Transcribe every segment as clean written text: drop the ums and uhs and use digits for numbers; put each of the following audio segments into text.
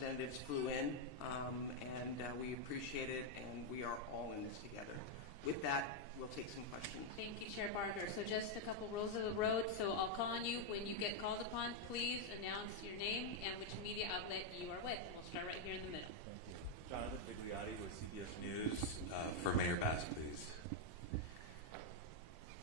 representatives flew in, and we appreciate it, and we are all in this together. With that, we'll take some questions. Thank you, Chair Barker. So just a couple rules of the road. So I'll call on you. When you get called upon, please announce your name and which media outlet you are with. We'll start right here in the middle. Thank you. Jonathan Bigliotti with CBS News. For Mayor Bass, please.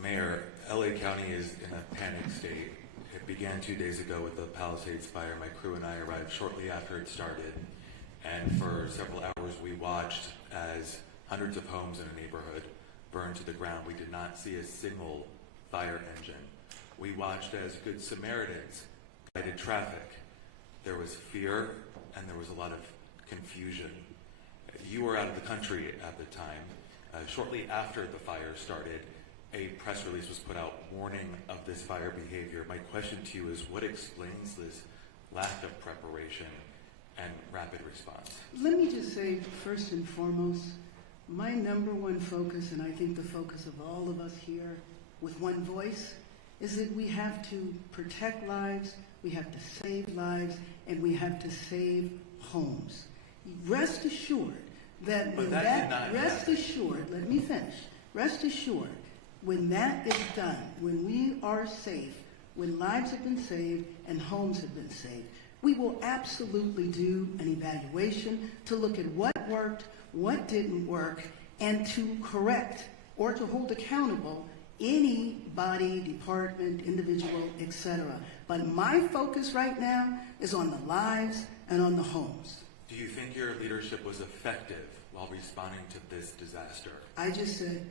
Mayor, LA County is in a panic state. It began 2 days ago with the Palisades fire. My crew and I arrived shortly after it started, and for several hours we watched as hundreds of homes in a neighborhood burned to the ground. We did not see a single fire engine. We watched as Good Samaritans guided traffic. There was fear and there was a lot of confusion. You were out of the country at the time. Shortly after the fire started, a press release was put out warning of this fire behavior. My question to you is, what explains this lack of preparation and rapid response? Let me just say, first and foremost, my number one focus, and I think the focus of all of us here with one voice, is that we have to protect lives, we have to save lives, and we have to save homes. Rest assured that when rest assured, let me finish. Rest assured, when that is done, when we are safe, when lives have been saved and homes have been saved, we will absolutely do an evaluation to look at what worked, what didn't work, and to correct or to hold accountable any body, department, individual, etc. But my focus right now is on the lives and on the homes. Do you think your leadership was effective while responding to this disaster? I just said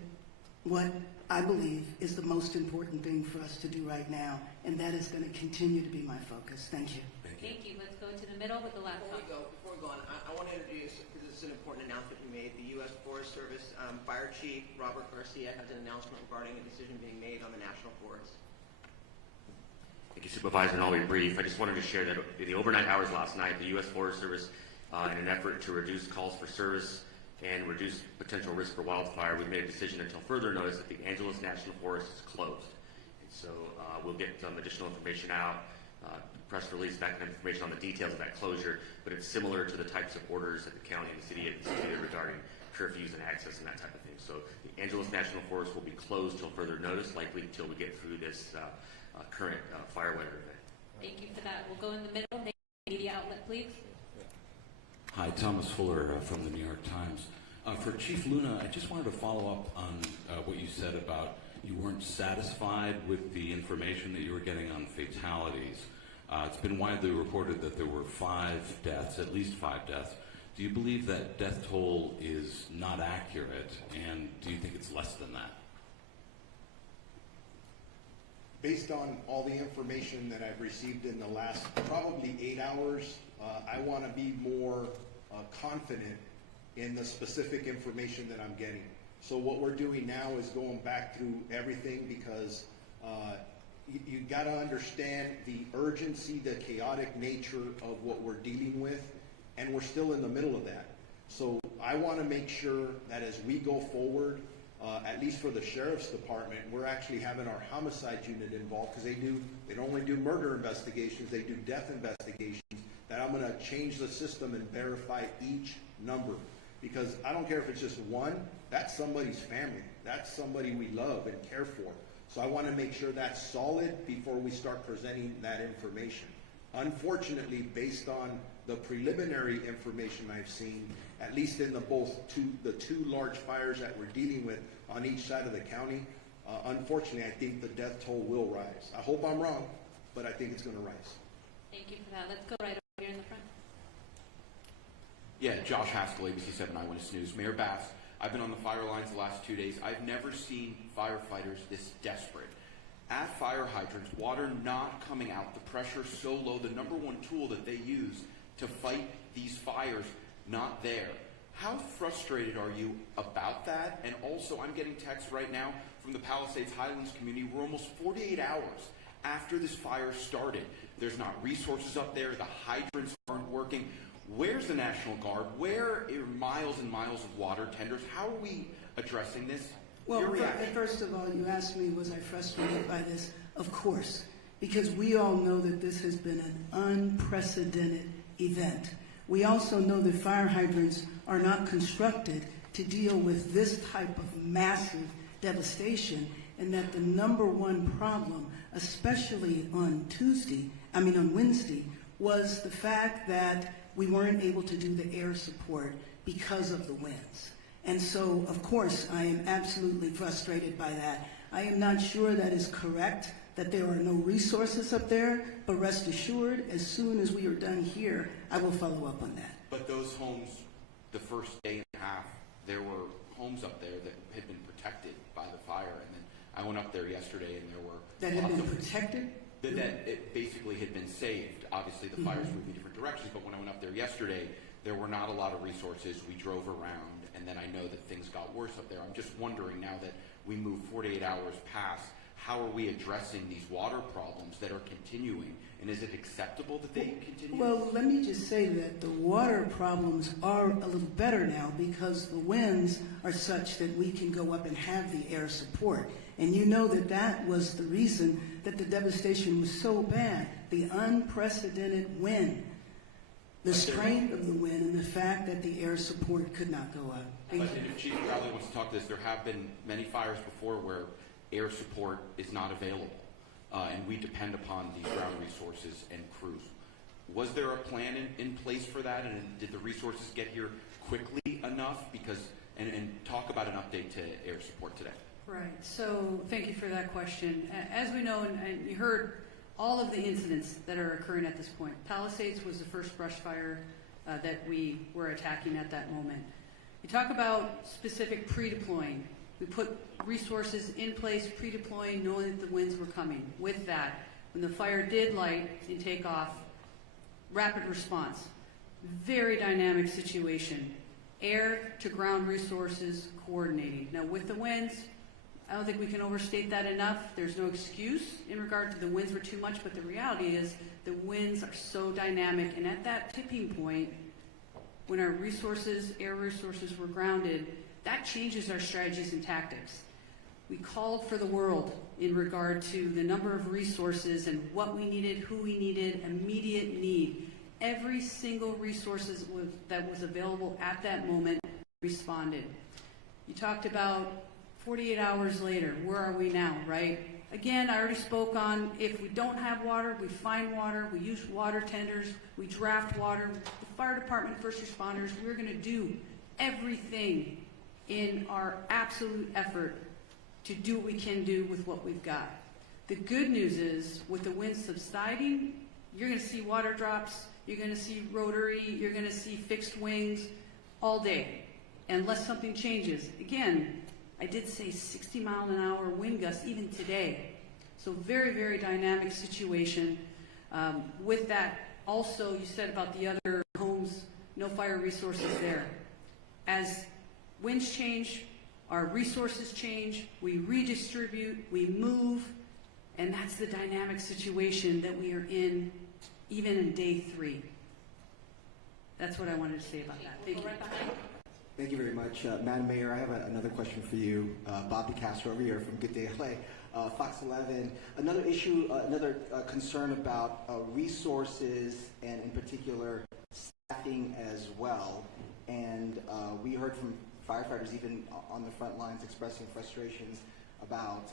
what I believe is the most important thing for us to do right now, and that is going to continue to be my focus. Thank you. Thank you. Let's go to the middle with the laptop. Before we go on, I want to introduce, because this is an important announcement we made, the U.S. Forest Service Fire Chief Robert Garcia has an announcement regarding a decision being made on the National Forest. Thank you, Supervisor, and I'll be brief. I just wanted to share that in the overnight hours last night, the U.S. Forest Service, in an effort to reduce calls for service and reduce potential risk for wildfire, we made a decision until further notice that the Angeles National Forest is closed. And so we'll get some additional information out, press release, that kind of information on the details of that closure, but it's similar to the types of orders that the county and the city had instituted regarding curfews and access and that type of thing. So the Angeles National Forest will be closed till further notice, likely until we get through this current fire weather event. Thank you for that. We'll go in the middle. Media outlet, please. Hi, Thomas Fuller from the New York Times. For Chief Luna, I just wanted to follow up on what you said about you weren't satisfied with the information that you were getting on fatalities. It's been widely reported that there were 5 deaths, at least 5 deaths. Do you believe that death toll is not accurate, and do you think it's less than that? Based on all the information that I've received in the last probably 8 hours, I want to be more confident in the specific information that I'm getting. So what we're doing now is going back through everything, because you got to understand the urgency, the chaotic nature of what we're dealing with, and we're still in the middle of that. So I want to make sure that as we go forward, at least for the Sheriff's Department, we're actually having our homicide unit involved, because they don't only do murder investigations, they do death investigations, that I'm going to change the system and verify each number. Because I don't care if it's just one, that's somebody's family. That's somebody we love and care for. So I want to make sure that's solid before we start presenting that information. Unfortunately, based on the preliminary information I've seen, at least in the two large fires that we're dealing with on each side of the county, unfortunately, I think the death toll will rise. I hope I'm wrong, but I think it's going to rise. Thank you for that. Let's go right over here in the front. Yeah, Josh Haskell, ABC 7 Eyewitness News. Mayor Bass, I've been on the fire lines the last 2 days. I've never seen firefighters this desperate. At fire hydrants, water not coming out, the pressure so low, the number one tool that they use to fight these fires, not there. How frustrated are you about that? And also, I'm getting texts right now from the Palisades Highlands community. We're almost 48 hours after this fire started. There's not resources up there. The hydrants aren't working. Where's the National Guard? Where are miles and miles of water tenders? How are we addressing this? Well, first of all, you asked me, was I frustrated by this? Of course, because we all know that this has been an unprecedented event. We also know that fire hydrants are not constructed to deal with this type of massive devastation, and that the number one problem, especially on Wednesday, was the fact that we weren't able to do the air support because of the winds. And so, of course, I am absolutely frustrated by that. I am not sure that is correct, that there are no resources up there, but rest assured, as soon as we are done here, I will follow up on that. But those homes, the first day and a half, there were homes up there that had been protected by the fire, and then I went up there yesterday and there were That had lots been of protected? that it basically had been saved. Obviously, the fires moved in different directions, but when I went up there yesterday, there were not a lot of resources. We drove around, and then I know that things got worse up there. I'm just wondering, now that we move 48 hours past, how are we addressing these water problems that are continuing? And is it acceptable that they continue? Well, let me just say that the water problems are a little better now because the winds are such that we can go up and have the air support. And you know that that was the reason that the devastation was so bad, the unprecedented wind, the strength of the wind, and the fact that the air support could not go up. But if Chief Crowley wants to talk to this, there have been many fires before where air support is not available, and we depend upon these ground resources and crews. Was there a plan in place for that, and did the resources get here quickly enough? And talk about an update to air support today. Right. So thank you for that question. As we know, and you heard all of the incidents that are occurring at this point. Palisades was the first brush fire that we were attacking at that moment. You talk about specific pre-deploying. We put resources in place, pre-deploying, knowing that the winds were coming. With that, when the fire did light and take off, rapid response. Very dynamic situation. Air to ground resources coordinating. Now with the winds, I don't think we can overstate that enough. There's no excuse in regard to the winds were too much, but the reality is the winds are so dynamic, and at that tipping point, when our resources, air resources were grounded, that changes our strategies and tactics. We called for the world in regard to the number of resources and what we needed, who we needed, immediate need. Every single resource that was available at that moment responded. You talked about 48 hours later, where are we now, right? Again, I already spoke on if we don't have water, we find water, we use water tenders, we draft water. The fire department, first responders, we're going to do everything in our absolute effort to do what we can do with what we've got. The good news is, with the winds subsiding, you're going to see water drops, you're going to see rotary, you're going to see fixed wings all day, unless something changes. Again, I did say 60-mile-an-hour wind gusts even today. So very, very dynamic situation. With that, also, you said about the other homes, no fire resources there. As winds change, our resources change, we redistribute, we move, and that's the dynamic situation that we are in even in day 3. That's what I wanted to say about that. Thank you. Thank you very much. Madam Mayor, I have another question for you. Bob DeCastro over here from Good Day LA. Fox 11, another issue, another concern about resources and in particular staffing as well. And we heard from firefighters even on the front lines expressing frustrations about,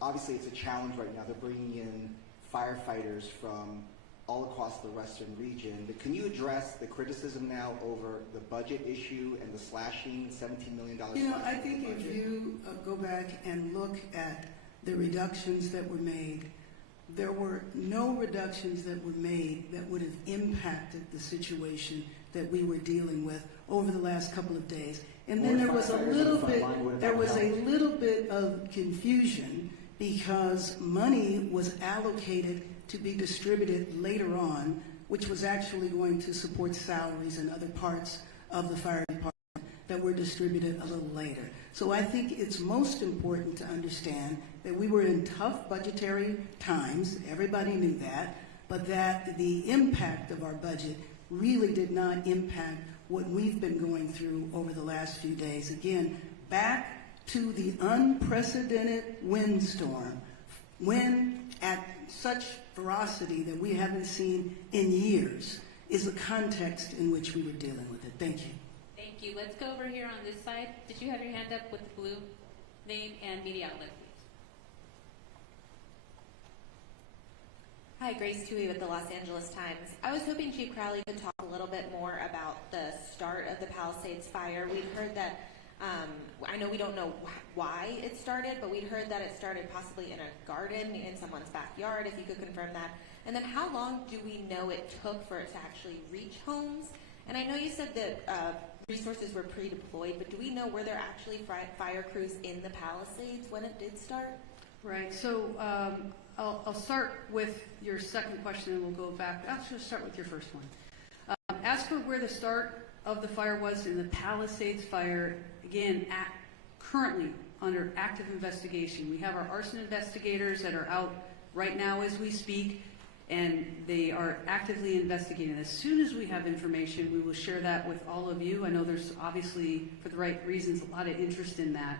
obviously it's a challenge right now. They're bringing in firefighters from all across the western region. But can you address the criticism now over the budget issue and the slashing, $17 million? I think if you go back and look at the reductions that were made, there were no reductions that were made that would have impacted the situation that we were dealing with over the last couple of days. And then there was a little bit of confusion because money was allocated to be distributed later on, which was actually going to support salaries and other parts of the fire department that were distributed a little later. So I think it's most important to understand that we were in tough budgetary times, everybody knew that, but that the impact of our budget really did not impact what we've been going through over the last few days. Again, back to the unprecedented windstorm, wind at such ferocity that we haven't seen in years is the context in which we were dealing with it. Thank you. Thank you. Let's go over here on this side. Did you have your hand up with the blue name and media outlet, please? Hi, Grace Tui with the Los Angeles Times. I was hoping Chief Crowley could talk a little bit more about the start of the Palisades fire. We've heard that, I know we don't know why it started, but we heard that it started possibly in a garden in someone's backyard, if you could confirm that. And then how long do we know it took for it to actually reach homes? And I know you said that resources were pre-deployed, but do we know were there actually fire crews in the Palisades when it did start? Right. So I'll start with your second question, and we'll go back. I'll just start with your first one. As for where the start of the fire was in the Palisades fire, again, currently under active investigation. We have our arson investigators that are out right now as we speak, and they are actively investigating. As soon as we have information, we will share that with all of you. I know there's obviously, for the right reasons, a lot of interest in that.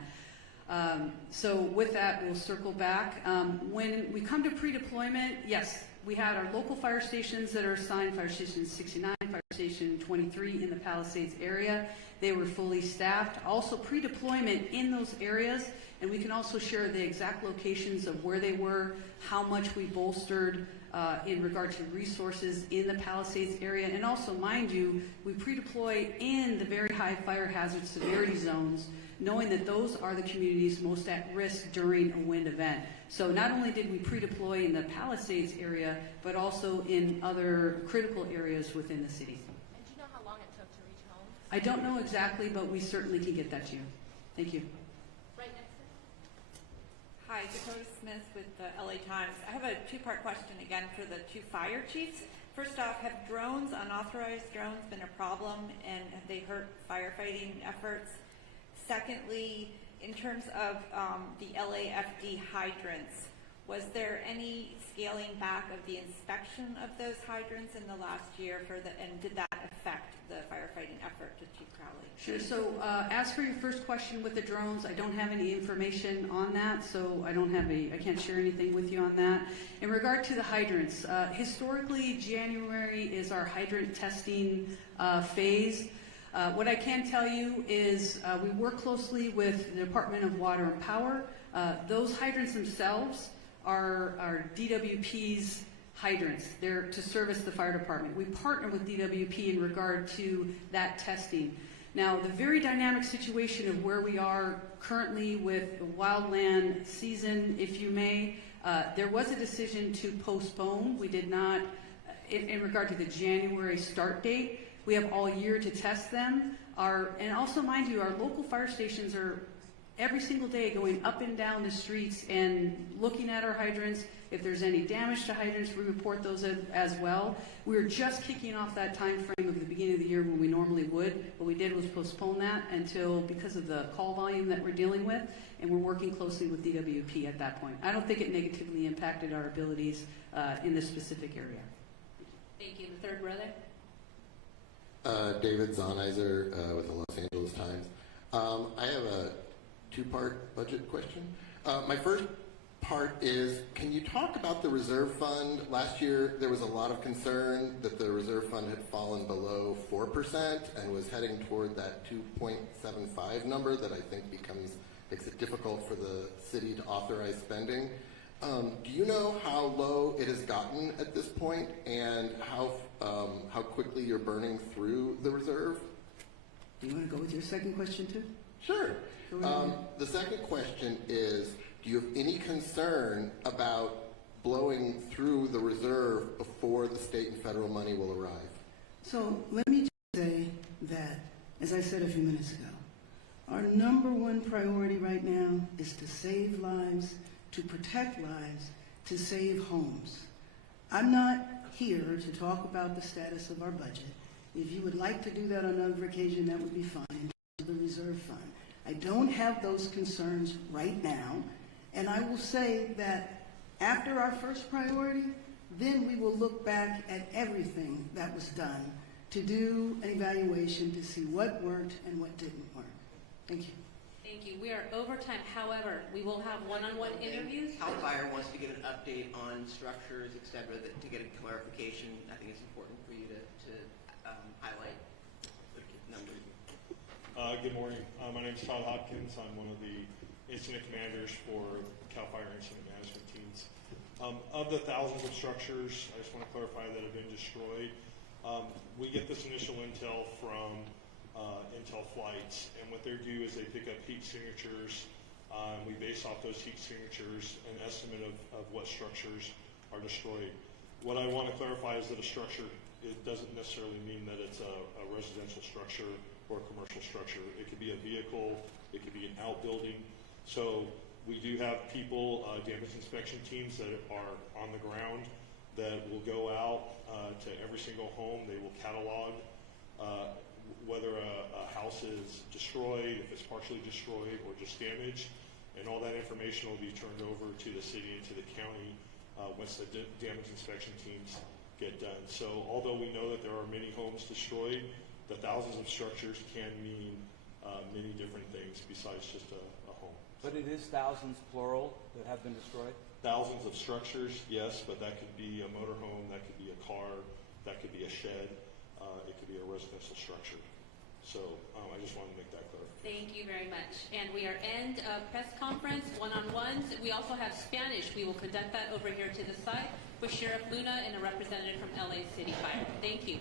So with that, we'll circle back. When we come to pre-deployment, yes, we had our local fire stations that are assigned, Fire Station 69, Fire Station 23 in the Palisades area. They were fully staffed. Also pre-deployment in those areas, and we can also share the exact locations of where they were, how much we bolstered in regard to resources in the Palisades area. And also, mind you, we pre-deploy in the very high fire hazard severity zones, knowing that those are the communities most at risk during a wind event. So not only did we pre-deploy in the Palisades area, but also in other critical areas within the city. And do you know how long it took to reach homes? I don't know exactly, but we certainly can get that to you. Thank you. Right next to Hi, Dakota Smith with the LA Times. I have a two-part question again for the two fire chiefs. First off, have drones, unauthorized drones, been a problem, and have they hurt firefighting efforts? Secondly, in terms of the LAFD hydrants, was there any scaling back of the inspection of those hydrants in the last year and did that affect the firefighting effort to Chief Crowley? Sure. So as for your first question with the drones, I don't have any information on that, so I can't share anything with you on that. In regard to the hydrants, historically January is our hydrant testing phase. What I can tell you is we work closely with the Department of Water and Power. Those hydrants themselves are DWP's hydrants. They're to service the fire department. We partner with DWP in regard to that testing. Now, the very dynamic situation of where we are currently with the wildland season, if you may, there was a decision to postpone. We did not, in regard to the January start date, we have all year to test them. And also, mind you, our local fire stations are every single day going up and down the streets and looking at our hydrants. If there's any damage to hydrants, we report those as well. We were just kicking off that time frame of the beginning of the year when we normally would. What we did was postpone that because of the call volume that we're dealing with, and we're working closely with DWP at that point. I don't think it negatively impacted our abilities in this specific area. Thank you. The third brother. David Zahnizer with the Los Angeles Times. I have a two-part budget question. My first part is, can you talk about the reserve fund? Last year there was a lot of concern that the reserve fund had fallen below 4% and was heading toward that 2.75 number that I think makes it difficult for the city to authorize spending. Do you know how low it has gotten at this point and how quickly you're burning through the reserve? Do you want to go with your second question too? Sure. The second question is, do you have any concern about blowing through the reserve before the state and federal money will arrive? So let me just say that, as I said a few minutes ago, our number one priority right now is to save lives, to protect lives, to save homes. I'm not here to talk about the status of our budget. If you would like to do that on another occasion, that would be fine in terms of the reserve fund. I don't have those concerns right now, and I will say that after our first priority, then we will look back at everything that was done to do an evaluation to see what worked and what didn't work. Thank you. Thank you. We are over time. However, we will have one-on-one interviews. CAL FIRE wants to give an update on structures, et cetera, to get a clarification. I think it's important for you to highlight the numbers. Good morning. My name is Todd Hopkins. I'm one of the incident commanders for CAL FIRE incident management teams. Of the thousands of structures, I just want to clarify that have been destroyed. We get this initial intel from Intel flights, and what they do is they pick up heat signatures. We base off those heat signatures an estimate of what structures are destroyed. What I want to clarify is that a structure, it doesn't necessarily mean that it's a residential structure or a commercial structure. It could be a vehicle, it could be an outbuilding. So we do have people, damage inspection teams that are on the ground that will go out to every single home. They will catalog whether a house is destroyed, if it's partially destroyed or just damaged, and all that information will be turned over to the city and to the county once the damage inspection teams get done. So although we know that there are many homes destroyed, the thousands of structures can mean many different things besides just a home. But it is thousands, plural, that have been destroyed? Thousands of structures, yes, but that could be a motorhome, that could be a car, that could be a shed, it could be a residential structure. So I just wanted to make that clear. Thank you very much. And we are end of press conference, one-on-ones. We also have Spanish. We will conduct that over here to the side with Sheriff Luna and a representative from LA City Fire. Thank you.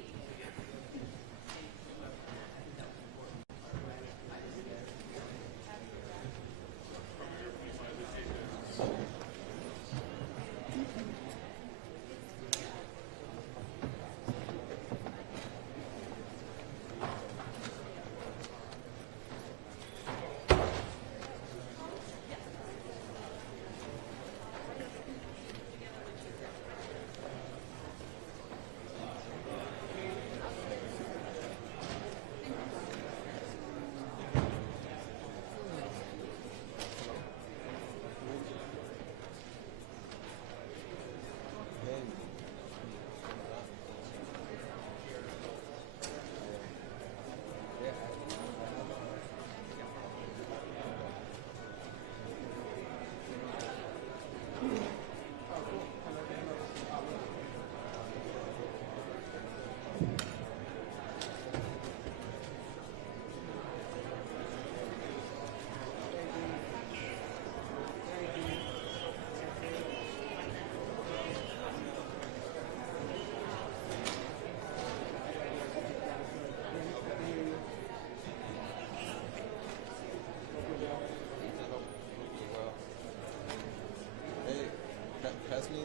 Pass me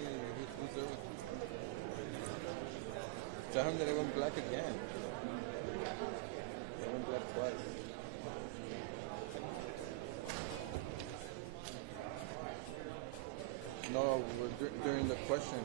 who's there with you. Tell him that I went black again. I went black twice. No, during the question.